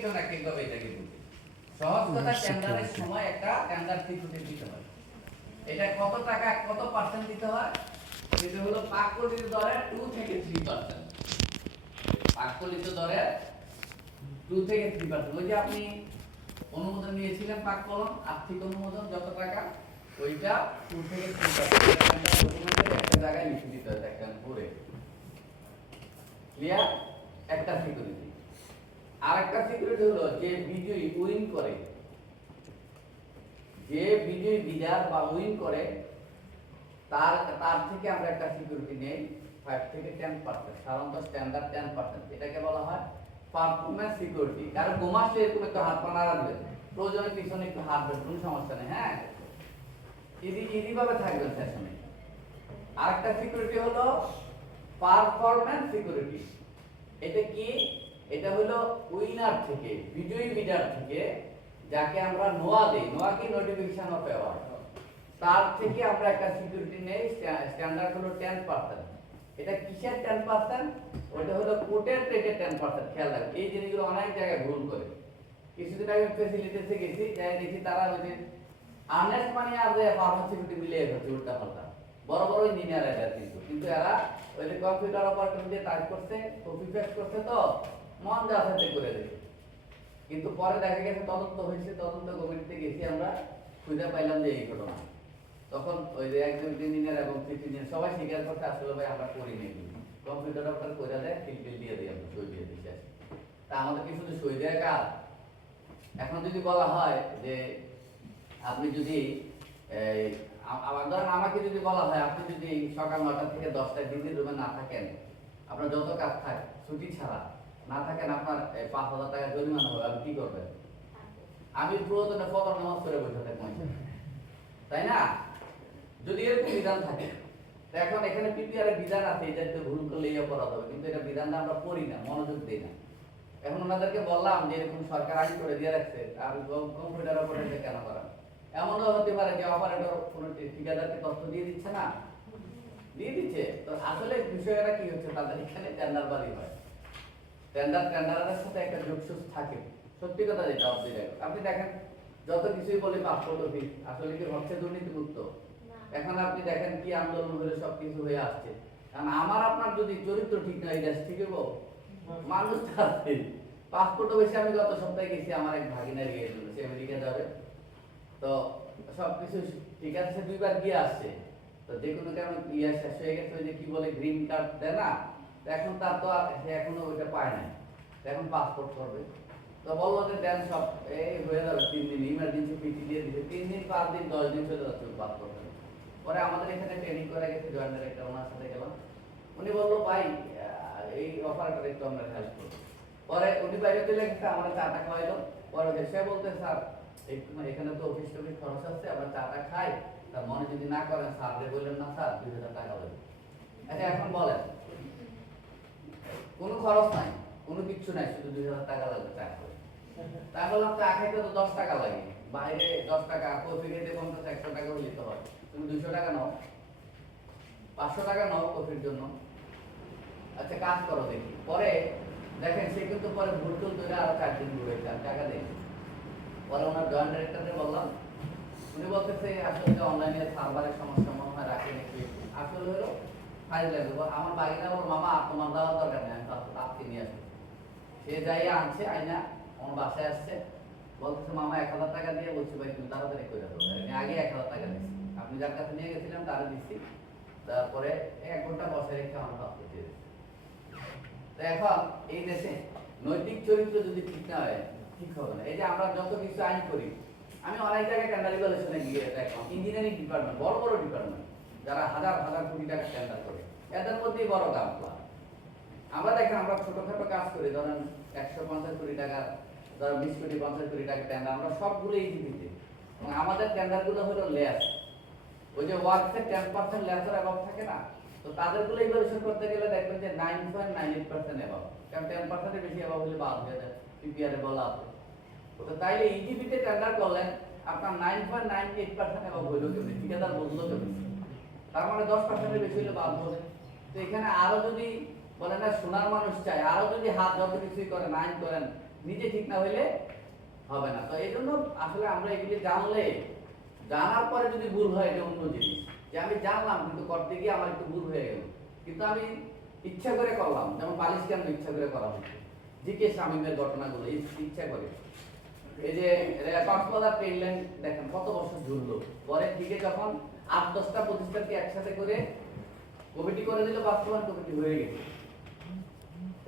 একজন এক একভাবে এটাকে বুঝে সহজ কথা টেন্ডারের সময় একটা টেন্ডার সিকিউরিটি দিতে হয়। এটা কত টাকা কত পার্সেন্ট দিতে হয়? সেটা হলো দরের টু থেকে থ্রি পার্সেন্ট দরের টু থেকে থ্রি পার্সেন্ট ওই যে আপনি অনুমোদন নিয়েছিলেন পাক কলম আর্থিক অনুমোদন যত টাকা ওইটা টু থেকে থ্রি পার্সেন্ট একটা জায়গায় লিখে দিতে হয় দেখেন পরে ক্লিয়ার একটা সিকিউরিটি আরেকটা সিকিউরিটি হলো যে বিজয়ী উইন করে। যে বিজয়ী বিজার বা উইন করে, তার তার থেকে আমরা একটা সিকিউরিটি নেই ফাইভ থেকে টেন পার্সেন্ট সাধারণত স্ট্যান্ডার্ড টেন পার্সেন্ট এটাকে বলা হয় পারফরমেন্স সিকিউরিটি কারণ ঘুমাচ্ছে এরকম একটু হাত পা দিবেন প্রয়োজনে পিছনে একটু হাত দেবেন কোনো সমস্যা নেই হ্যাঁ? ইজি ইজি ভাবে থাকবেন সেশনে আরেকটা সিকিউরিটি হলো পারফরম্যান্স সিকিউরিটি এটা কি? এটা হলো উইনার থেকে, বিজয়ী বিডার থেকে, যাকে আমরা নোয়া দেই। নোয়া কি নোটিফিকেশন অফ অ্যাওয়ার্ড তার থেকে আমরা একটা সিকিউরিটি নেই স্ট্যান্ডার্ড হলো টেন পার্সেন্ট এটা কিসের টেন পার্সেন্ট ওটা হলো কোর্টের থেকে টেন পার্সেন্ট খেয়াল রাখবে। এই জিনিসগুলো অনেক জায়গায় ভুল করে। কিছুদিন আগে ফেসিলিটিতে গেছি, যাই দেখি তারা ওই যে আর্নেস্ট মানি আর যে ফার্মাসিউটিক মিলিয়ে গেছে উল্টা পাল্টা বড় বড় ইঞ্জিনিয়ার এরা কিন্তু। কিন্তু এরা ওই যে কম্পিউটার অপারেটর দিয়ে টাইপ করছে কপি পেস্ট করছে তো মন যা আছে করে দেবে কিন্তু পরে দেখা গেছে তদন্ত হয়েছে, তদন্ত কমিটিতে গেছি আমরা, খুঁজে পাইলাম যে এই ঘটনা। তখন ওই যে একজন ইঞ্জিনিয়ার এবং ইঞ্জিনিয়ার সবাই স্বীকার করতে আসলে ভাই আমরা করি নি কম্পিউটার অপারেটর করে দেয় ফিল দিয়ে দিই, আমরা সই দিয়ে শেষ। তা আমাদের কি শুধু সই দেয় কাজ। এখন যদি বলা হয় যে আপনি যদি আবার ধরেন আমাকে যদি বলা হয়, আপনি যদি সকাল নটা থেকে দশটায় ডিউটি রুমে না থাকেন, আপনার যত কাজ থাকে, ছুটি ছাড়া না থাকেন আপনার এই, পাঁচ হাজার টাকা জরিমানা হবে আপনি কি করবেন? আমি প্রয়োজনে ফতর নামাজ করে বসে থাকব। তাই না? যদি এরকম বিধান থাকে এখন এখানে পিপিআর এর বিধান আছে এটা তো ভুল করলে এই অপরাধ হবে কিন্তু এটা বিধানটা আমরা পড়ি না মনোযোগ দিই না। এখন ওনাদেরকে বললাম যে এরকম সরকার আইন করে দিয়ে রাখছে আর কম্পিউটার অপারেটর কেন করা? এমনও হতে পারে যে অপারেটর কোনো ঠিকাদারকে তথ্য দিয়ে দিচ্ছে না? দিয়ে দিচ্ছে। তো আসলে বিষয়টা কি হচ্ছে তাদের এখানে টেন্ডার বাড়ি হয়। টেন্ডার টেন্ডারের সাথে একটা যোগসূচ থাকে। সত্যি কথা যেটা আপনি দেখেন। আপনি দেখেন যত কিছুই বলি পাসপোর্ট অফিস আসলে কি হচ্ছে দুর্নীতিমুক্ত? এখন আপনি দেখেন কি আন্দোলন হলে সব কিছু হয়ে আসছে। কারণ আমার আপনার যদি চরিত্র ঠিক না এই দেশ ঠিক হব মানুষ আছে। পাসপোর্ট অফিসে আমি গত সপ্তাহে গেছি আমার এক ভাগিনার গিয়ে সে আমেরিকা যাবে। তো সব কিছু ঠিক আছে দুইবার গিয়ে আসছে। তো যে কোনো কারণে ইয়ে শেষ হয়ে গেছে ওই যে কি বলে গ্রিন কার্ড দেয় না? এখন তার তো আর সে এখনও ওইটা পায় নাই। এখন পাসপোর্ট করবে। তো বলল যে দেন সব এই হয়ে যাবে তিন দিন ইমার্জেন্সি পিটি দিয়ে দিচ্ছে তিন দিন পাঁচ দিন দশ দিন চলে যাচ্ছে পাসপোর্ট পরে আমাদের এখানে ট্রেনিং করে গেছে জয়েন্টের একটা ওনার সাথে গেলাম। উনি বলল ভাই এই অফারটা একটু আমরা হেল্প করব। পরে উনি বাইরে চলে গেছে আমরা চাটা খাওয়াইলো। পরে সে বলতে স্যার একটু না, এখানে তো অফিস টফিস খরচ আছে আমরা চাটা খাই। তার মনে যদি না করেন স্যাররে বললেন না স্যার দুই হাজার টাকা দেবেন আচ্ছা এখন বলেন। কোনো খরচ নাই, কোনো কিচ্ছু নাই, শুধু দুই হাজার টাকা লাগবে চা খাবে তা বললাম চা খাইতে তো দশ টাকা লাগে। বাইরে দশ টাকা, কফি খেতে পঞ্চাশ, একশো টাকা হলে তো হয়। তুমি দুশো টাকা নাও, পাঁচশো টাকা নাও কফির জন্য। আচ্ছা কাজ করো দেখি। পরে দেখেন, সে কিন্তু পরে ভুল টুল ধরে আরও চার দিন ঘুরে চার টাকা দেয় পরে ওনার জয়েন্ট ডাইরেক্টরকে বললাম, উনি বলতেছে, আসলে অনলাইনে সার্ভারের সমস্যা মনে হয় রাখে নাকি আসলে হলো ফাইল লাগবে আমার বাগিনা বল মামা তোমার দেওয়ার দরকার নেই, আমি তাপকে নিয়ে আসব। সে যাই আনছে আইনা আমার বাসায় আসছে। বলতেছে, মামা, এক হাজার টাকা দিয়ে বলছি ভাই, তুমি তাড়াতাড়ি করে দাও। আমি আগে এক হাজার টাকা দিচ্ছি আপনি যার কাছে নিয়ে গেছিলাম তারা দিচ্ছি তারপরে এক ঘণ্টা বসে রেখে আমার প্রাপ্ত দিয়ে তো এখন এই দেশে নৈতিক চরিত্র যদি ঠিক না হয়, ঠিক হবে না। এই যে আমরা যত কিছু আইন করি, আমি অনেক জায়গায় টেন্ডার রিভলিউশনে গিয়ে দেখলাম ইঞ্জিনিয়ারিং ডিপার্টমেন্ট বড় বড় ডিপার্টমেন্ট যারা হাজার হাজার কোটি টাকা টেন্ডার করে। এদের মধ্যেই বড় প্লান আমরা দেখেন, আমরা ছোটখাটো কাজ করি, ধরেন একশো পঞ্চাশ কোটি টাকা, ধরেন বিশ কোটি, পঞ্চাশ কোটি টাকা টেন্ডার আমরা সবগুলো ইজিপিতে এবং আমাদের টেন্ডারগুলো হলো লেস ওই যে ওয়ার্কসের টেন পার্সেন্ট লেসের অ্যাভাব থাকে না? তো তাদেরগুলো ইভ্যালুয়েশন করতে গেলে দেখবেন যে nine point nine eight percent above কারণ টেন পার্সেন্টের বেশি অ্যাভাব হলে বাদ হয়ে যায় পিপিআর বলা আছে। তো তাইলে ইজিপিতে টেন্ডার করলেন, আপনার nine point nine eight percent above হইল কেমনি? ঠিকাদার বুঝলো কেমনি? তার মানে দশ পার্সেন্টের বেশি হলে বাদ হবে তো এখানে আরও যদি বলেন না সোনার মানুষ চাই আরও যদি হাত যত কিছুই করেন আইন করেন, নিজে ঠিক না হইলে হবে না। তো এই জন্য আসলে আমরা এগুলি জানলে, জানার পরে যদি ভুল হয়, এটা অন্য জিনিস। যে আমি জানলাম, কিন্তু করতে গিয়ে আমার একটু ভুল হয়ে গেল। কিন্তু আমি ইচ্ছা করে করলাম, যেমন বালিশ কেন ইচ্ছা করে করা হচ্ছে জিকে শামীমের ঘটনাগুলো ইচ্ছা করে। এই যে কক্সবাজার ট্রেন দেখেন কত বছর ঝুললো পরে দিকে যখন আট দশটা প্রতিষ্ঠানকে একসাথে করে কমিটি করে দিল বাস্তবায়ন কমিটি হয়ে গেছে।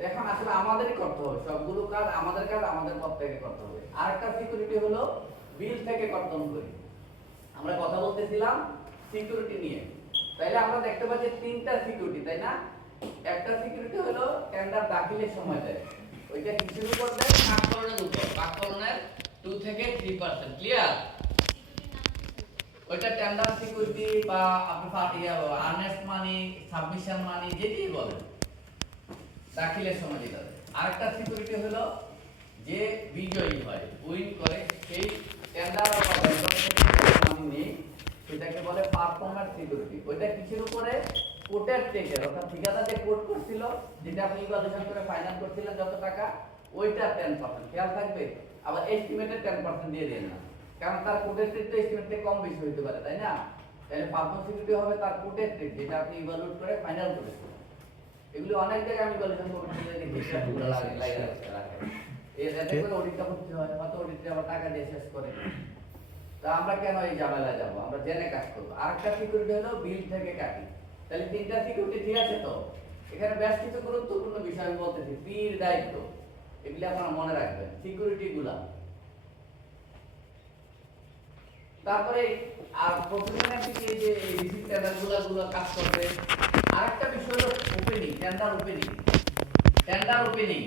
এখন আসলে আমাদেরই করতে হবে। সবগুলো কাজ আমাদের কাজ, আমাদের পথ থেকে করতে হবে। আরেকটা সিকিউরিটি হলো বিল থেকে কর্তন করি। আমরা কথা বলতেছিলাম সিকিউরিটি নিয়ে। তাইলে আমরা দেখতে পাচ্ছি তিনটা সিকিউরিটি তাই না? একটা সিকিউরিটি হলো টেন্ডার দাখিলের সময় দেয়। ওইটা কিসের উপর দেয়? কাককরণের উপর। কাককরণের টু থেকে থ্রি পার্সেন্ট ক্লিয়ার ওইটা টেন্ডার সিকিউরিটি বা আপনি আর্নেস্ট মানি সাবমিশন মানি যেটাই বলেন, দাখিলের সময় হবে। আরেকটা সিকিউরিটি হলো যে বিজয়ী হয় উইন করে, সেই টেন্ডার মানি নেই, সেটাকে বলে পারফরম্যান্স সিকিউরিটি ওইটা কিসের উপরে? কোর্টের থেকে, অর্থাৎ ঠিকাদার যে কোর্ট করছিল, যেটা আপনি ইভালুয়েশন করে ফাইনাল করছিলেন যত টাকা, ওইটা টেন পার্সেন্ট খেয়াল থাকবে? আবার এস্টিমেটেড টেন পার্সেন্ট দিয়ে দেন না। কারণ তার কোর্টের ট্রেড তো এস্টিমেট থেকে কম বেশি হইতে পারে তাই না? তাহলে পারফরম্যান্স সিকিউরিটি হবে তার কোর্টের ট্রেড যেটা আপনি ইভালুয়েট করে ফাইনাল করেছেন। এগুলো অনেক জায়গায় আমি বলেছিলাম কমিটিতে দেখি হিসাবগুলো লাগে লাগে রাখে রাখে এ- এতে করে অডিটটা করতে হয় হয়তো অডিটে আবার টাকা দিয়ে শেষ করে। তা আমরা কেন এই ঝামেলা যাব? আমরা জেনে কাজ করব। আরেকটা সিকিউরিটি হলো বিল থেকে কাটি। তাহলে তিনটা সিকিউরিটি ঠিক আছে তো? এখানে বেশ কিছু গুরুত্বপূর্ণ বিষয় আমি বলতেছি। পির দায়িত্ব। এগুলি আপনারা মনে রাখবেন। সিকিউরিটি গুলা। তারপরে আর প্রফেশনাল থেকে যে রিসিভ টেন্ডারগুলা কাজ করবে। আরেকটা বিষয় হলো opening tender opening tender opening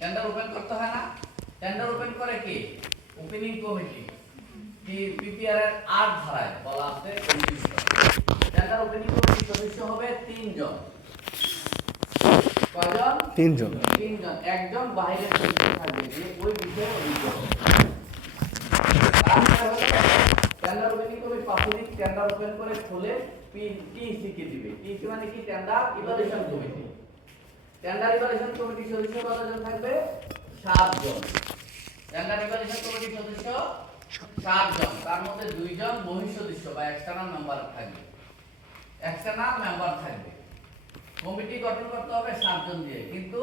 tender open করতে হয় না। টেন্ডার ওপেন করে কে? ওপেনিং কমিটি কি পিপিআর এর আট ধারায় বলা আছে টেন্ডার ওপেনিং কমিটির সদস্য হবে তিনজন। কয়জন? তিনজন। তিনজন। একজন বাইরে থাকবে। যে ওই বিষয়ে অভিজ্ঞ টেন্ডার ওপেনিং কমিটি প্রাথমিক টেন্ডার ওপেন করে খুলে টিসি কে দিবে। টিসি মানে কি? Tender evaluation committee tender evaluation কমিটির সদস্য কতজন থাকবে? সাতজন। টেন্ডার ইভালুয়েশন কমিটির সদস্য সাতজন। তার মধ্যে দুইজন বহিঃ সদস্য বা এক্সটার্নাল মেম্বার থাকবে। এক্সটার্নাল মেম্বার থাকবে। কমিটি গঠন করতে হবে সাতজন দিয়ে। কিন্তু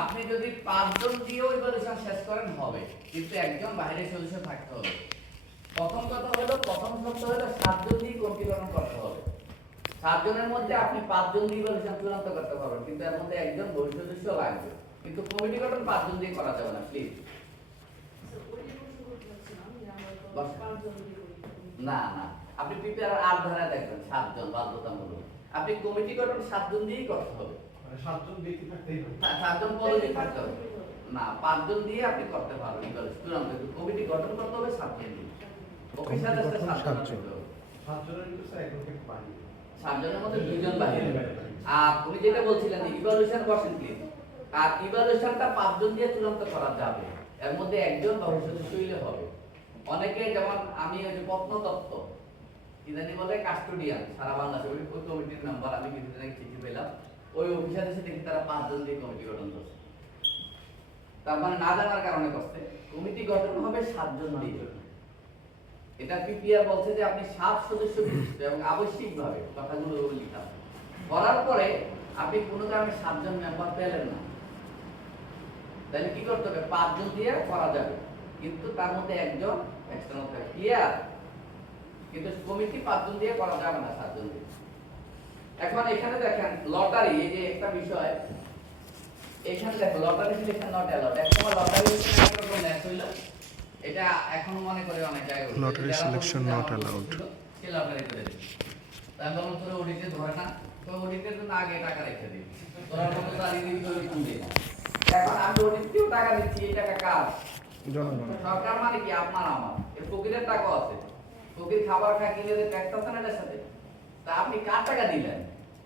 আপনি যদি পাঁচজন দিয়েও ইভালুয়েশন শেষ করেন, হবে। কিন্তু একজন বাইরের সদস্য থাকতে হবে। প্রথম কথা হলো প্রথম শর্ত হলো সাতজন দিয়ে কমিটি করতে হবে। সাতজনের মধ্যে আপনি পাঁচজন দিয়ে ইভালুয়েশন চূড়ান্ত করতে পারবেন কিন্তু এর মধ্যে একজন বহিঃ সদস্য লাগবে। কিন্তু কমিটি গঠন পাঁচজন দিয়ে করা যাবে না প্লিজ না না। আপনি প্রিপেয়ার আট ধারা দেখবেন সাতজন বাধ্যতামূলক। আপনি কমিটি গঠন সাতজন দিয়েই করতে হবে। মানে সাতজন ব্যক্তি থাকতেই হবে। সাতজন পদবি থাকতে হবে। না পাঁচজন দিয়ে আপনি করতে পারবেন চূড়ান্ত কমিটি গঠন করতে হবে সাতজন দিয়ে। অফিসার সাতজন। সাতজনের সাতজনের মধ্যে দুইজন বাহিরে আর উনি যেটা বলছিলেন ইভালুয়েশন বসেন কি? আর ইভালুয়েশনটা পাঁচজন দিয়ে চূড়ান্ত করা যাবে। এর মধ্যে একজন ভবিষ্যৎ হইলে হবে। অনেকে যেমন আমি ওই যে প্রত্নতত্ত্ব ইদানি বলে কাস্টোডিয়ান সারা বাংলাদেশে ওই ওই কমিটির নাম্বার আমি কিছুদিন আগে চিঠি পেলাম ওই অফিসার এসে দেখি তারা পাঁচজন দিয়ে কমিটি গঠন করছে? তার মানে না জানার কারণে করছে। কমিটি গঠন হবে সাতজন এটা পিপিআর বলছে যে আপনি সাত সদস্য বিশিষ্ট এবং আবশ্যিকভাবে কথাগুলো লিখা করার পরে আপনি কোনো কারণে সাতজন মেম্বার পেলেন না। তাহলে কি করতে হবে? পাঁচজন দিয়ে করা যাবে। কিন্তু তার মধ্যে একজন এক্সটার্নাল থাকবে ক্লিয়ার কিন্তু কমিটি পাঁচজন দিয়ে করা যাবে না সাতজন দিয়ে। এখন এখানে দেখেন লটারি এই যে একটা বিষয় এখানে দেখো লটারি সিলেকশন নট অ্যালাউড এক সময় লটারি একরকম ম্যাচ হইল। এটা এখন মনে করে অনেক জায়গায় not আমার allowed. ছিল, সে লটারি করে তাই বললাম তোরা ওডিতে ধরে না। তো ওডিতে জন্য আগে টাকা রেখে দিই তোরা কোনো তারি দিবি তো দিবি। না। এখন আমি ওডিতেও টাকা দিচ্ছি এই টাকা কার? জনগণ। সরকার মানে কি? আপনার আমার। এর ফকিরের টাকা আছে। ফকির খাবার খায় কিনে ট্যাক্স আছে না এটার সাথে? তা আপনি কার টাকা দিলেন?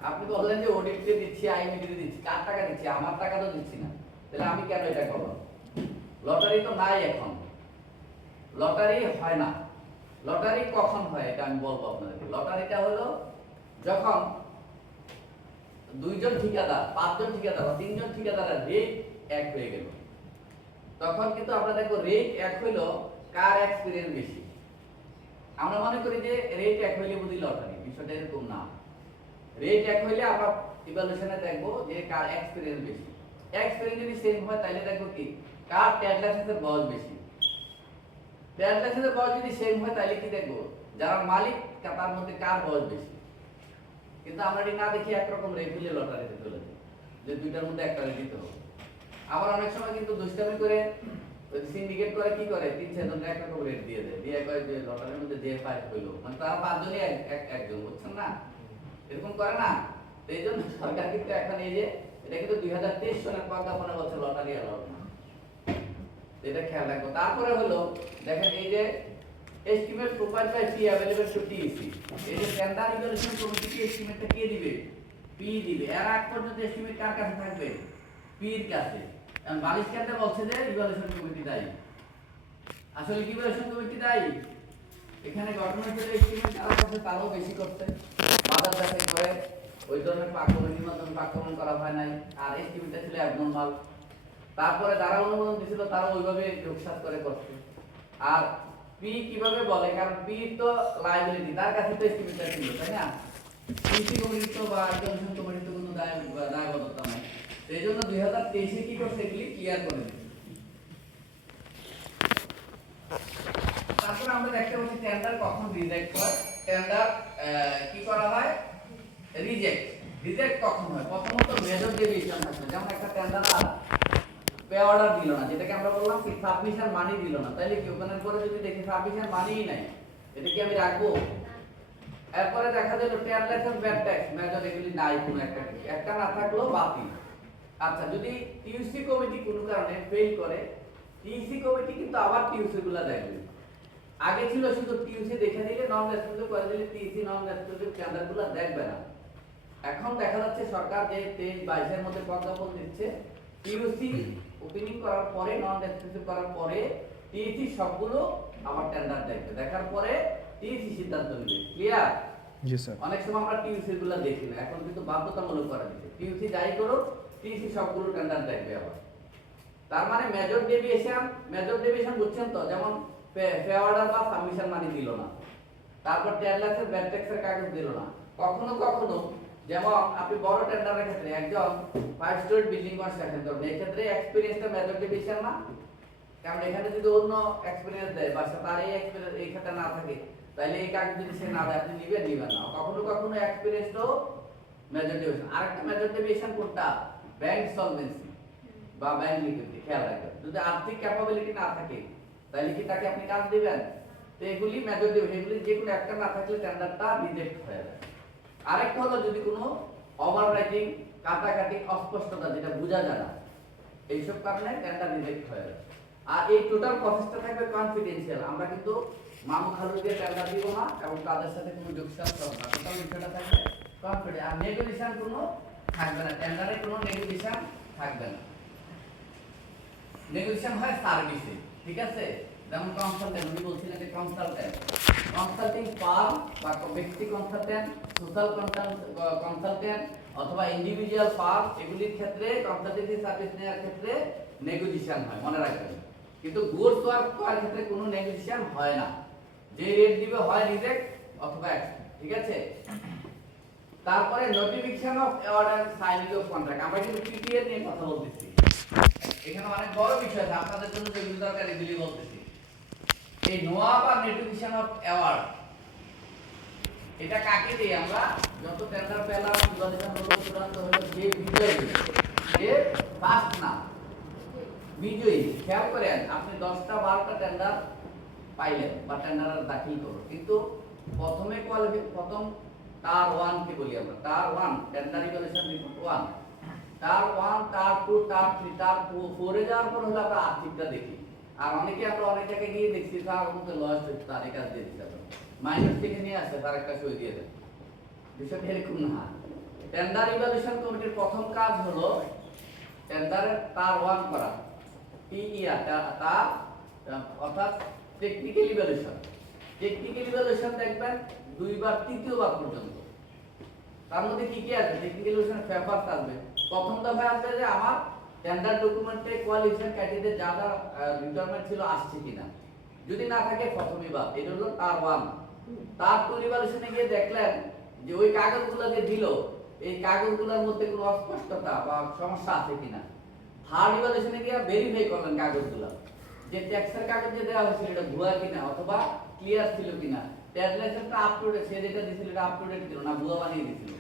আপনি বললেন যে ওডিটকে দিচ্ছি আইএমডিতে দিচ্ছি, কার টাকা দিচ্ছি? আমার টাকা তো দিচ্ছি না। তাহলে আমি কেন এটা করলাম লটারি তো নাই এখন। লটারি হয় না। লটারি কখন হয় এটা আমি বলব আপনাদেরকে। লটারিটা হলো যখন দুইজন ঠিকাদার, পাঁচজন ঠিকাদার বা তিনজন ঠিকাদারের রেট এক হয়ে গেল। তখন কিন্তু আমরা দেখব রেট এক হইল কার এক্সপিরিয়েন্স বেশি? আমরা মনে করি যে রেট এক হইলে বুঝি লটারি, বিষয়টা এরকম না। রেট এক হইলে আমরা ইভালুয়েশনে দেখব যে কার এক্সপেরিয়েন্স বেশি। এক্সপিরিয়েন্স যদি সেম হয় তাহলে দেখব কি? কার ট্যাড লাইসেন্সের বয়স বেশি। ট্যাড লাইসেন্সের বয়স যদি সেম হয় তাহলে কি দেখব? যারা মালিক তার মধ্যে কার বয়স বেশি? কিন্তু আমরা এটি না দেখি, একরকম দিলে লটারিতে চলে যাই। যে দুইটার মধ্যে একটা দিতে হবে। আবার অনেক সময় কিন্তু দুষ্টামি করে সিন্ডিকেট করে, কি করে? তিন চার জন একরকম রেট দিয়ে দেয়। দিয়ে কয় যে লটারির মধ্যে যে ফাইভ হইল। মানে তারা পাঁচজনই এক- এক- একজন, বুঝছেন না? এরকম করে না? এই জন্য সরকার কিন্তু এখন এই যে, এটা কিন্তু দুই হাজার তেইশ সনের প্রজ্ঞাপনে বলছে লটারি অ্যালাউড এটা খেয়াল রাখব তারপরে হলো, দেখেন এই যে estimate provide by P available to TEC এই যে স্ট্যান্ডার্ড ইভালুয়েশন কমিটি এস্টিমেটটা কে দিবে? পি দিবে। এর আগ পর্যন্ত এস্টিমেট কার কাছে থাকবে? পির কাছে। এখন বালিশ কেন্দ্রে বলছে যে ইভালুয়েশন কমিটি দায়ী। আসলে কি ইভালুয়েশন কমিটি দায়ী? এখানে গভর্নমেন্টের এস্টিমেট যারা করছে তারও বেশি করছে। বাজার যাচাই করে, ওই ধরনের পাক কমিটির মাধ্যমে পাকরণ করা হয় নাই, আর এস্টিমেটটা ছিল অ্যাবনর্মাল তারপরে যারা অনুমোদন দিছিল, তারা ওইভাবে যোগসাত করে করছে আর পি কীভাবে বলে? কারণ পি তো লাইবিলিটি তার কাছে তো এস্টিমেটটা ছিল, তাই না? কৃষি কমিটি তো বা কমিশন কমিটি তো কোনো দায় দায়বদ্ধতা নাই। এই জন্য দুই হাজার তেইশে কি করছে এগুলি? ক্লিয়ার করে তারপর আমরা দেখতে পাচ্ছি টেন্ডার কখন রিজেক্ট হয়। টেন্ডার কি করা হয়? রিজেক্ট রিজেক্ট কখন হয়? প্রথমত মেজর ডেভিয়েশন থাকে যেমন একটা টেন্ডার পে অর্ডার দিল না, যেটাকে আমরা বললাম কি সাবমিশন মানি দিল না তাহলে কি ওখানে পরে যদি দেখি সাবমিশন মানিই নাই এটা কি আমি রাখব? এরপরে দেখা গেল টেয়ার লাইসেন্স ব্যাড ট্যাক্স মেজর এগুলি নাই কোনো একটা একটা না থাকলেও বাতিল। আচ্ছা যদি টিউসি কমিটি কোনো কারণে ফেল করে টিউসি কমিটি কিন্তু আবার টিউসি গুলা দেখবে আগে ছিল শুধু টিউসি দেখে দিলে নন রেসপন্সিভ করে দিলে টিউসি নন রেসপন্সিভ টেন্ডার দেখবে না। এখন দেখা যাচ্ছে সরকার যে তেইশ বাইশের মধ্যে প্রজ্ঞাপন দিচ্ছে টিউসি ওপেনিং করার পরে নন রেসপন্সিভ করার পরে টিউসি সবগুলো আবার টেন্ডার দেখবে। দেখার পরে টিউসি সিদ্ধান্ত নেবে। ক্লিয়ার জি স্যার অনেক সময় আমরা টিউসি গুলো দেখি না এখন কিন্তু বাধ্যতামূলক করা দিচ্ছে টিউসি যাই করো টিউসি সবগুলো টেন্ডার দেখবে আবার। তার মানে মেজর ডেভিয়েশন মেজর ডেভিয়েশন বুঝছেন তো? যেমন পে অর্ডার বা সাবমিশন মানি দিল না। তারপর টেন্ডারের ব্যাড কাগজ দিল না। কখনো কখনো যেমন আপনি বড় টেন্ডারের ক্ষেত্রে একজন ফাইভ স্টোরি বিল্ডিং কনস্ট্রাকশন করবেন এই ক্ষেত্রে এক্সপিরিয়েন্সটা মেজর ডেভিয়েশন না। কারণ এখানে যদি অন্য এক্সপিরিয়েন্স দেয় বা তার এই এক্সপিরিয়েন্স এই ক্ষেত্রে না থাকে তাহলে এই কাজ যদি সে না দেয়, আপনি নিবেন নিবেন না। কখনো কখনো এক্সপিরিয়েন্সটাও মেজর ডেভিয়েশন আরেকটা মেজর ডেভিয়েশন কোনটা? ব্যাংক সলভেন্সি বা ব্যাংক লিকুইডিটি খেয়াল রাখবেন। যদি আর্থিক ক্যাপাবিলিটি না থাকে তাহলে কি তাকে আপনি কাজ দিবেন? তো এগুলি মেজর ডেভিয়েশন এগুলি যে কোনো একটা না থাকলে টেন্ডারটা রিজেক্ট হয়ে যায়। আরেকটা হলো যদি কোনো ওভার রাইটিং কাটাকাটি, অস্পষ্টতা যেটা বোঝা যায় না, এইসব কারণে টেন্ডার রিজেক্ট হয়ে যায়। আর এই টোটাল প্রসেসটা থাকবে কনফিডেন্সিয়াল আমরা কিন্তু মামু খালু দিয়ে টেন্ডার দিব না, এবং তাদের সাথে কোনো যোগসাজ করব না। টোটাল বিষয়টা থাকবে কনফিডেন্স আর নেগোসিয়েশন কোনো থাকবে না। টেন্ডারে কোনো নেগোসিয়েশন থাকবে না। নেগোসিয়েশন হয় সার্ভিসে ঠিক আছে? যেমন কনসালটেন্ট উনি বলছিলেন যে কনসালটেন্ট কনসাল্টিং ফার্ম বা ব্যক্তি কনসালটেন্ট সোশ্যাল কনসালটেন্ট অথবা ইন্ডিভিজুয়াল ফার্ম এগুলির ক্ষেত্রে কনসালটেন্সি সার্ভিস নেওয়ার ক্ষেত্রে নেগোসিয়েশন হয়, মনে রাখবেন। কিন্তু গুডস ওয়ার্ক করার ক্ষেত্রে কোনো নেগোসিয়েশন হয় না। যে রেট দিবে হয় রিজেক্ট অথবা ঠিক আছে? তারপরে notification of order signing of contract আমরা কিন্তু পিপিএ নিয়ে কথা বলতেছি। এখানে অনেক বড় বিষয় আছে, আপনাদের জন্য যেগুলো দরকার এগুলি বলতেছি। এই নোয়া বা নোটিফিকেশন অফ অ্যাওয়ার্ড এটা কাকে দিই আমরা? যত টেন্ডার পেলাম ইভালুয়েশন হলো চূড়ান্ত হলো যে বিজয়ী, যে ফার্স্ট না, বিজয়ী। খেয়াল করেন, আপনি দশটা বারোটা টেন্ডার পাইলেন বা টেন্ডার দাখিল করল কিন্তু প্রথমে কোয়ালিফি প্রথম টার ওয়ান কে বলি আমরা। TER one tender evaluation report one TER one TER two TER three TER ফোরে যাওয়ার পর হলো আমরা আর্থিকটা দেখি। আর অনেকে আমরা অনেক জায়গায় গিয়ে দেখছি, তার মধ্যে লস হচ্ছে, তার এই কাজ দিয়ে দিচ্ছে মাইনাস থেকে নিয়ে আসে, তার একটা সই দিয়ে দেয়। বিষয়টা এরকম না। টেন্ডার ইভালুয়েশন কমিটির প্রথম কাজ হলো টেন্ডারের তার ওয়ান করা। পিইআর তার অর্থাৎ টেকনিক্যাল ইভালুয়েশন টেকনিক্যাল ইভালুয়েশন দেখবেন দুইবার, তৃতীয়বার পর্যন্ত। তার মধ্যে কি কি আছে? টেকনিক্যাল ইভালুয়েশন পেপার আসবে প্রথম দফায় আসবে যে আমার টেন্ডার ডকুমেন্টে কোয়ালিফিকেশন ক্রাইটেরিয়া যা যা রিকোয়ারমেন্ট ছিল আসছে কিনা। যদি না থাকে এটা হলো তার ওয়ান তার গিয়ে দেখলেন যে ওই কাগজগুলো যে দিল, এই কাগজগুলোর মধ্যে কোনো অস্পষ্টতা বা সমস্যা আছে কিনা। থার্ড রিভলিউশনে গিয়ে ভেরিফাই করলেন কাগজগুলো। যে ট্যাক্সের কাগজ যে দেওয়া হয়েছিল এটা ভুয়া কিনা অথবা ক্লিয়ার ছিল কিনা। ট্যাক্স লাইসেন্সটা সে যেটা দিছিল এটা আপ ছিল না, ভুয়া বানিয়ে দিছিল।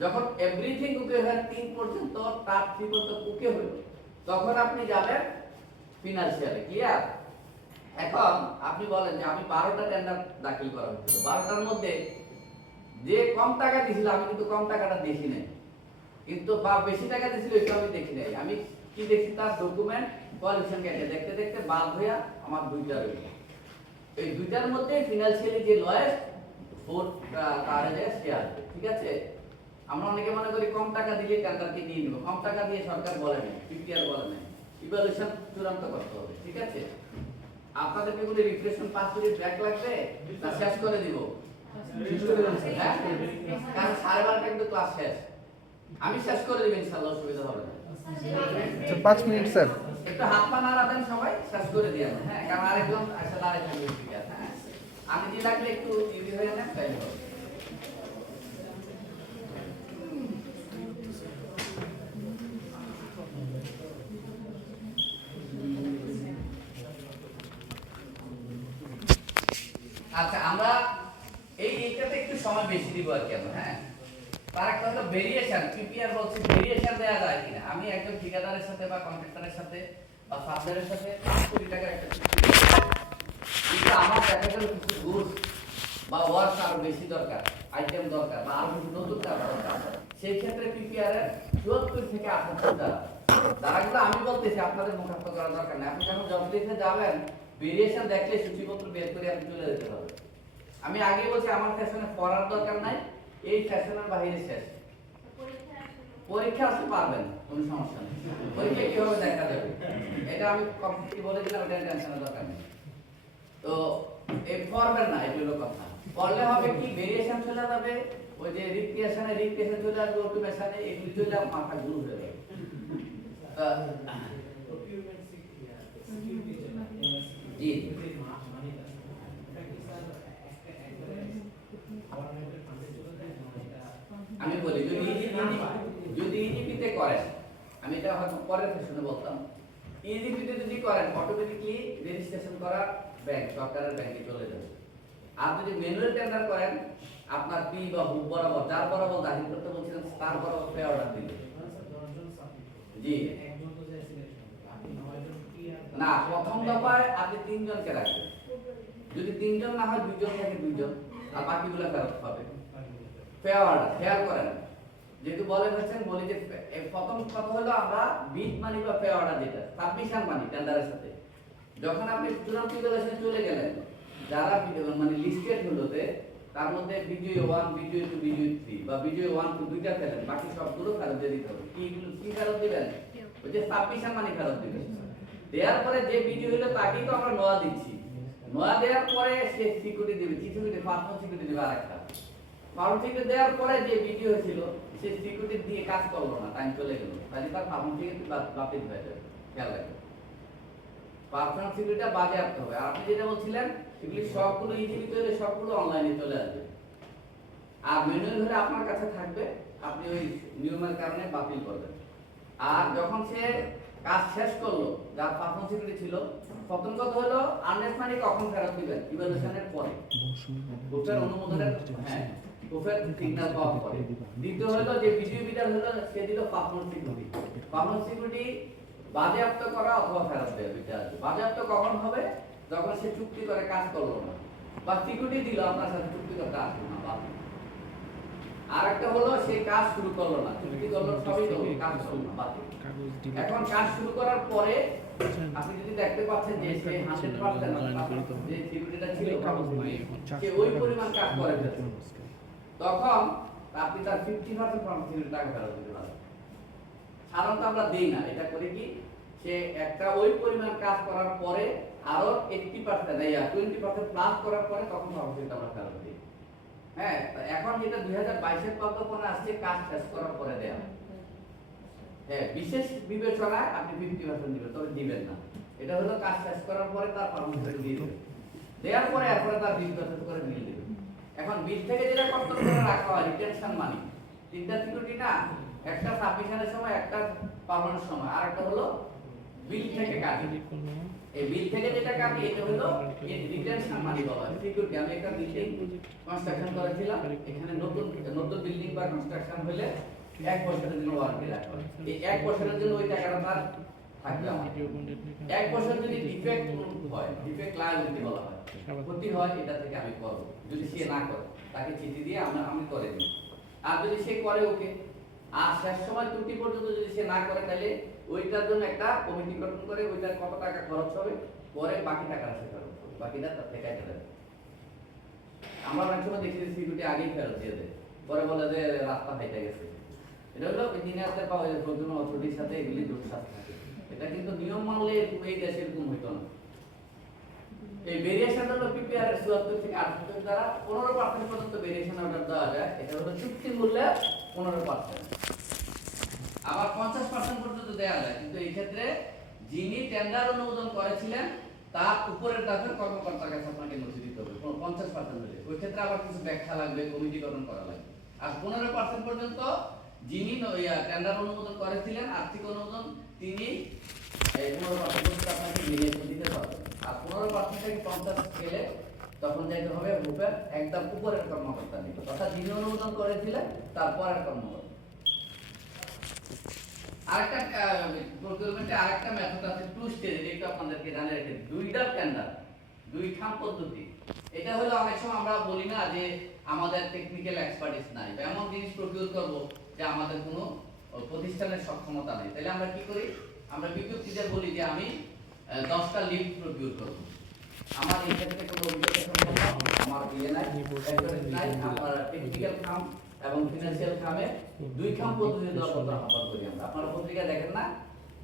যখন এভরিথিং ওকে হয় তিন পর্যন্ত তার থ্রি পর্যন্ত ওকে হলো তখন আপনি যাবেন ফিনান্সিয়ালে ক্লিয়ার এখন আপনি বলেন যে আমি বারোটা টেন্ডার দাখিল করা হয়েছিল বারোটার মধ্যে যে কম টাকা দিছিল আমি কিন্তু কম টাকাটা দেখি নাই। কিন্তু বা বেশি টাকা দিছিল এটা আমি দেখি নাই। আমি কি দেখি তার ডকুমেন্ট কোয়ালিফিকেশন ক্যাটে দেখতে দেখতে বাদ হইয়া আমার দুইটা রইল। এই দুইটার মধ্যে ফিনান্সিয়ালি যে লয়েস্ট ফোর তার আসবে ঠিক আছে? আমরা অনেকে মনে করি কম টাকা দিলে টেন্ডারকে নিয়ে নিব কম টাকা দিয়ে সরকার বলে না পিপিআর বলে না ইভালুয়েশন চূড়ান্ত করতে হবে ঠিক আছে? আপনাদেরকে কোনো রিফ্রেশন পাস করে ব্যাক লাগবে? না শেষ করে দিব। হ্যাঁ? কারণ সাড়ে বারোটা কিন্তু ক্লাস শেষ। আমি শেষ করে দিব ইনশাল্লাহ অসুবিধা হবে না। পাঁচ মিনিট স্যার। একটু হাত পা নাড়া দেন সবাই শেষ করে দিয়ে হ্যাঁ কারণ আরেকজন আসলে আরেকজন হ্যাঁ? আমি যে লাগলে একটু ইজি হয়ে নেন তাই হবে আচ্ছা আমরা এই এইটাতে একটু সময় বেশি দিব আর কি আমরা হ্যাঁ? তার একটা হলো ভেরিয়েশন পিপিআর ভেরিয়েশন দেওয়া যায় কিনা? আমি একজন ঠিকাদারের সাথে বা কন্ট্রাক্টরের সাথে বা সাথে পাঁচ কোটি টাকার একটা কিন্তু আমার দেখা গেল কিছু বা ওয়ার্ক আরও বেশি দরকার আইটেম দরকার বা আরও কিছু নতুন দরকার সেই ক্ষেত্রে পিপিআর এর চুয়াত্তর থেকে আটাত্তর দ্বারা দ্বারাগুলো আমি বলতেছি, আপনাদের মুখাস্ত করার দরকার নেই। আপনি যখন জব দিতে যাবেন ভেরিয়েশন দেখলে সূচিপত্র বের করে আপনি চলে যেতে হবে আমি আগে বলছি আমার ফ্যাশনে পড়ার দরকার নাই এই ফ্যাশনের বাইরে শেষ। পরীক্ষা আসতে পারবেন কোনো সমস্যা নেই। পরীক্ষা কীভাবে দেখা যাবে? এটা আমি কমপ্লিটলি বলে দিলাম এটা টেনশনের দরকার নেই। তো এই পড়বেন না এটা হলো কথা। পড়লে হবে কি ভেরিয়েশন চলে যাবে ওই যে রিক্রিয়েশনে রিক্রিয়েশন চলে আসবে অটোমেশনে এগুলি চলে মাথা গুলো হয়ে যাবে। জি। আমি বলি, যদি যদি ইজিপিতে করেন, আমি এটা হয়তো পরের সেশনে বলতাম ইজিপিতে যদি করেন অটোমেটিকলি রেজিস্ট্রেশন করা ব্যাংক সরকারের ব্যাংকে চলে যাবে। আর যদি ম্যানুয়াল টেন্ডার করেন, আপনার পি বা হুক বরাবর, যার বরাবর দাখিল করতে বলছিলেন, তার বরাবর পে অর্ডার দিবে। জি। না, প্রথম দফায় আপনি তিনজনকে রাখবেন। যদি তিনজন না হয়, দুইজন থাকে দুইজন, আর বাকিগুলো ফেরত পাবে ফেয়ার করেন। যেহেতু বলে বলি যে প্রথম কথা হলো আমরা বিট মানি বা যেটা সাবমিশন মানি টেন্ডারের সাথে। যখন আপনি চূড়ান্ত চলে গেলেন, যারা মানে লিস্টেড হলোতে, তার মধ্যে Bijoy one Bijoy two Bijoy three বা বিজয় ওয়ান টু দুইটা ফেলেন, বাকি সবগুলো ফেরত দিয়ে দিতে হবে। কি কি ফেরত দিবেন? ওই যে সাবমিশন মানি ফেরত দিবেন। দেওয়ার পরে যে বিজয় হলো, তাকেই তো আমরা নোয়া দিচ্ছি। নোয়া দেওয়ার পরে সে সিকিউরিটি দেবে কি সিকিউরিটি পার্সোনাল সিকিউরিটি দেবে ফার্ম দেওয়ার পরে যে ভিডিও হয়েছিল সে সিকিউরিটি দিয়ে কাজ করল না টাইম চলে গেল। তাহলে তার ফার্ম বাতিল হয়ে যাবে খেয়াল রাখবেন পার্সোনাল সিকিউরিটিটা বাজেয়াপ্ত হবে। আর আপনি যেটা বলছিলেন এগুলি সবগুলো ইজিলি তৈরি সবগুলো অনলাইনে চলে আসবে। আর ম্যানুয়াল হলে আপনার কাছে থাকবে আপনি ওই নিয়মের কারণে বাতিল করবেন। আর যখন সে কাজ শেষ করল যার পার্সোনাল সিকিউরিটি ছিল প্রথম কথা হলো মানি কখন ফেরত দিবেন? ইভ্যালুয়েশনের পরে। গ্রুপের অনুমোদনের হ্যাঁ। গ্রুপের সিগন্যাল পাওয়ার পরে দ্বিতীয় হলো যে বিধান হলো সে দিল পার্সোনাল সিকিউরিটি পার্সোনাল সিকিউরিটি বাজেয়াপ্ত করা অথবা ফেরত দেওয়া দুইটা আছে বাজেয়াপ্ত কখন হবে যখন সে চুক্তি করে কাজ করল না বা সিকিউরিটি দিল আপনার সাথে চুক্তি করতে আসলো না বাদ আর একটা হলো সে কাজ শুরু করল না চুক্তি করল সবই করল কাজ করল না এখন কাজ শুরু করার পরে আপনি যদি দেখতে পাচ্ছেন যে সে হান্ড্রেড পার্সেন্ট যে সিকিউরিটিটা ছিল সে ওই পরিমাণ কাজ করে ফেলছে। তখন আপনি তার ফিফটি পার্সেন্ট সিকিউরিটি টাকা ফেরত দিতে পারবেন সাধারণত আমরা দিই না, এটা করে কি সে একটা ওই পরিমাণ কাজ করার পরে আরও এইটটি পার্সেন্ট ইয়া টোয়েন্টি পার্সেন্ট প্লাস করার পরে তখন সরাসরি আমরা ফেরত দিই। হ্যাঁ এখন যেটা দুই হাজার বাইশের প্রজ্ঞাপনে আসছে, কাজ শেষ করার পরে দেয়া। হ্যাঁ বিশেষ বিবেচনায় আপনি ফিফটি পার্সেন্ট দিবেন, তবে দিবেন না। এটা হলো কাজ শেষ করার পরে তার পারমিশন দিয়ে দেবেন। দেওয়ার পরে এরপরে তার বিল পার্সেন্ট করে বিল দেবেন। এখন বিল থেকে যেটা কর্তব্য করে রাখা হয় রিটেনশন মানি। তিনটা সিকিউরিটি না, একটা সাবমিশনের সময়, একটা পাওয়ানোর সময়, আর একটা হলো বিল থেকে কাটি এই বিল থেকে যেটা কাটে এটা হলো রিটেনশন মানি বলা হয়। সিকিউরিটি আমি একটা বিল্ডিং কনস্ট্রাকশন করেছিলাম। এখানে নতুন নতুন বিল্ডিং বা কনস্ট্রাকশন হলে এক বছরের জন্য ওয়ারেন্টি রাখা এই এক বছরের জন্য ওই টাকাটা তার থাকবে আমার। এক বছর যদি ডিফেক্ট হয় ডিফেক্ট লায়াবিলিটি বলা হয়, ক্ষতি হয়, এটা থেকে আমি করব। যদি সে না করে, তাকে চিঠি দিয়ে আমরা, আমি করে দিই। আর যদি সে করে, ওকে। আর শেষ সময় ত্রুটি পর্যন্ত যদি সে না করে, তাহলে ওইটার জন্য একটা কমিটি গঠন করে, ওইটার কত টাকা খরচ হবে, পরে বাকি টাকাটা সে ফেরত করবে বাকিটা তার থেকে কেটে আমরা অনেক সময় দেখি যে সিকিউরিটি আগেই ফেরত দিয়ে দেয়। পরে বলে যে, রাস্তা হেঁটে গেছে। এটা হলো ইঞ্জিনিয়ারদের বা প্রয়োজন অথরিটির সাথে এগুলি যোগসাথ থাকে। এটা কিন্তু নিয়ম মানলে এই দেশে এরকম হইতো না। এই ভেরিয়েশন হলো পিপিআর এর চুয়াত্তর থেকে আটাত্তর দ্বারা, পনেরো পার্সেন্ট পর্যন্ত ভেরিয়েশন অর্ডার দেওয়া যায়। এটা হলো চুক্তি মূল্যে পনেরো পার্সেন্ট আবার পঞ্চাশ পার্সেন্ট পর্যন্ত দেওয়া যায়। কিন্তু এই ক্ষেত্রে যিনি টেন্ডার অনুমোদন করেছিলেন, তার উপরের ধাপের কর্মকর্তার কাছে আপনাকে নথি দিতে হবে। পঞ্চাশ পার্সেন্ট হলে। ওই ক্ষেত্রে আবার কিছু ব্যাখ্যা লাগবে কমিটি গঠন করা লাগবে। আর পনেরো পার্সেন্ট পর্যন্ত যিনি টেন্ডার অনুমোদন করেছিলেন, আর্থিক অনুমোদন, তিনি এই পনেরো পার্সেন্ট পর্যন্ত আপনাকে মিলিয়ে দিতে পারবেন আর পনেরো পার্সেন্ট পঞ্চাশ গেলে তখন যাইতে হবে গ্রুপের একদম উপরের কর্মকর্তা নিতে অর্থাৎ যিনি অনুমোদন করেছিলেন তারপরের কর্মকর্তা। দুই। খাম পদ্ধতি। এটা হলো অনেক সময় আমরা বলি না যে আমাদের টেকনিক্যাল এক্সপার্টিস নাই, বা এমন জিনিস প্রকিউর করব যে আমাদের কোনো প্রতিষ্ঠানের সক্ষমতা নেই। তাহলে আমরা কি করি? আমরা বিজ্ঞপ্তিতে বলি যে আমি দশটা লিফট প্রকিউর করব আমার এই ক্ষেত্রে কোনো অভিজ্ঞতা সম্পন্ন আমার ইয়ে নাই নাই আমার টেকনিক্যাল খাম এবং ফিনান্সিয়াল খামে দুই খাম আহ্বান করি আমরা। আপনারা পত্রিকা দেখেন না?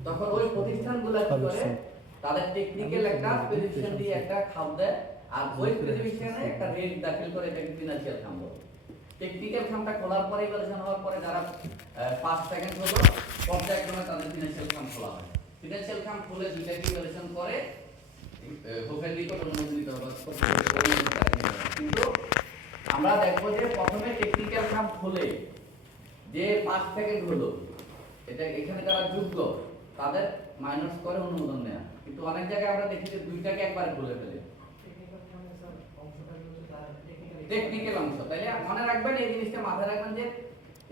তখন ওই প্রতিষ্ঠানগুলো কি করে? তাদের টেকনিক্যাল একটা স্পেসিফিকেশন দিয়ে একটা খাম দেয় আর ওই একটা রেট দাখিল করে এটাকে ফিনান্সিয়াল খাম বলে। টেকনিক্যাল খামটা খোলার পরে হওয়ার পরে যারা পাঁচ সেকেন্ড হলো পর্যায়ক্রমে তাদের ফিনান্সিয়াল খাম খোলা হয়। ফিনান্সিয়াল খাম খুলে দুইটাকে ইভালুয়েশন করে হোফের রিপোর্ট অনুমোদন দিতে হবে কিন্তু আমরা দেখব যে প্রথমে টেকনিক্যাল খাম খুলে যে পাঁচ সেকেন্ড হলো এটা এখানে যারা যোগ্য তাদের মাইনাস করে অনুমোদন নেওয়া কিন্তু অনেক জায়গায় আমরা দেখি যে দুইটাকে একবারে খুলে ফেলে। টেকনিক্যাল অংশ। তাইলে মনে রাখবেন এই জিনিসটা মাথায় রাখবেন যে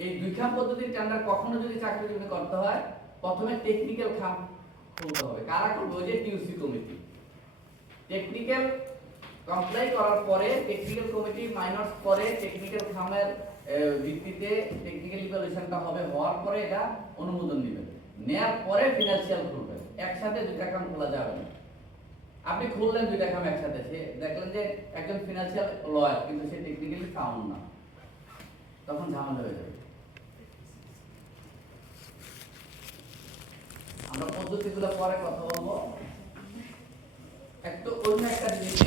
এই দুই খাম পদ্ধতির টেন্ডার কখনো যদি চাকরি যদি করতে হয় প্রথমে টেকনিক্যাল খাম খুলতে হবে। কারা করবে? ওই যে টিউসি কমিটি টেকনিক্যাল কমপ্লাই করার পরে টেকনিক্যাল কমিটি মাইনস করে টেকনিক্যাল খামের ভিত্তিতে টেকনিক্যাল ইভালুয়েশনটা হবে। হওয়ার পরে এটা অনুমোদন নেবে নেয়ার পরে ফিনান্সিয়াল খুলবে। একসাথে দুইটা কাম খোলা যাবে না। আপনি খুললেন দুইটা কাম একসাথে। সে দেখলেন যে একজন ফিনান্সিয়াল লয়ার কিন্তু সে টেকনিক্যালি সাউন্ড না। তখন ঝামেলা হয়ে যাবে। আমরা পদ্ধতিগুলো পরে কথা বলব। একটু অন্য একটা জিনিস